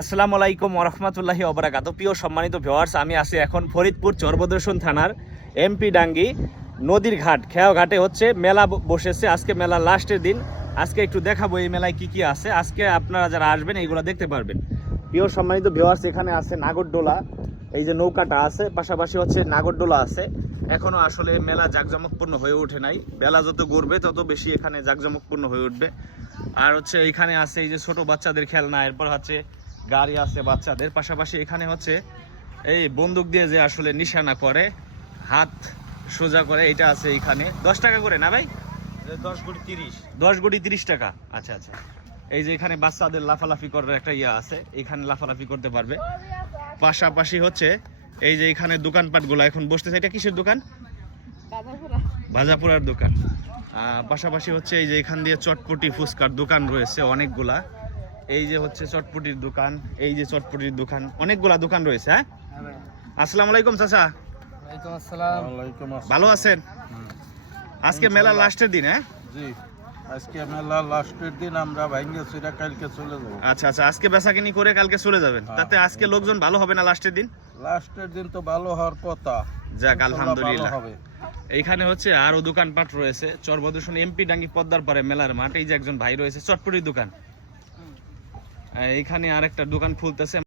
আসসালামু আলাইকুম ওরহমতুল্লাহি ওবারাকাতুহু। প্রিয় সম্মানিত ভিউয়ার্স, আমি আছি এখন ফরিদপুর চরবদর্শন থানার এমপি ডাঙ্গি নদীর ঘাট খেয়া ঘাটে হচ্ছে মেলা বসেছে। আজকে মেলা লাস্টের দিন। আজকে একটু দেখাবো এই মেলায় কি কি আছে। আজকে আপনারা যারা আসবেন এইগুলো দেখতে পারবেন। প্রিয় সম্মানিত ভিউয়ার্স, এখানে আছে নাগরদোলা, এই যে নৌকাটা আছে, পাশাপাশি হচ্ছে নাগরদোলা আছে। এখনো আসলে মেলা জাঁকজমকপূর্ণ হয়ে ওঠে নাই। বেলা যত গড়বে তত বেশি এখানে জাঁকজমকপূর্ণ হয়ে উঠবে। আর হচ্ছে এইখানে আছে এই যে ছোট বাচ্চাদের খেলনা, এরপর হচ্ছে গাড়ি আছে বাচ্চাদের। পাশাপাশি এখানে হচ্ছে এই বন্দুক দিয়ে যে আসলে নিশানা করে, হাত সোজা করে, এটা আছে এইখানে। 10 টাকা করে না ভাই? 10 গুটি 30 টাকা। আচ্ছা আচ্ছা। এই যে এখানে বাচ্চাদের লাফালাফি করার একটা ইয়া আছে, এখানে লাফালাফি করতে পারবে। পাশাপাশি হচ্ছে এই যে এখানে দোকানপাটগুলো এখন বসতেছে। এটা কিসের দোকান? ভাজাপুরার দোকান। পাশাপাশি হচ্ছে এই যে এখান দিয়ে চটপটি ফুচকার দোকান রয়েছে অনেকগুলা। এই যে হচ্ছে চটপটির দোকান, এই যে চটপটির দোকান, অনেকগুলা দোকান রয়েছে। হ্যাঁ, আসসালামু আলাইকুম চাচা। ওয়ালাইকুম আসসালাম। ভালো আছেন? আজকে মেলা লাস্টের দিন। হ্যাঁ জি, আজকে মেলা লাস্টের দিন, আমরা ভাঙ্গে চুরা কালকে চলে যাব। আচ্ছা আচ্ছা, আজকে বেচাকিনি করে কালকে চলে যাবেন। তাতে আজকে লোকজন ভালো হবে না লাস্টের দিন? লাস্টের দিন তো ভালো হওয়ার কথা। যাক আলহামদুলিল্লাহ। হবে। এইখানে হচ্ছে আরো দোকানপাট রয়েছে। চরবদর্শন এমপি ডাঙ্গি পদ্মার পারে মেলার মাঠ। এই যে একজন ভাই রয়েছে, চটপটির দোকান। এইখানে আরেকটা দোকান খুলতেছে।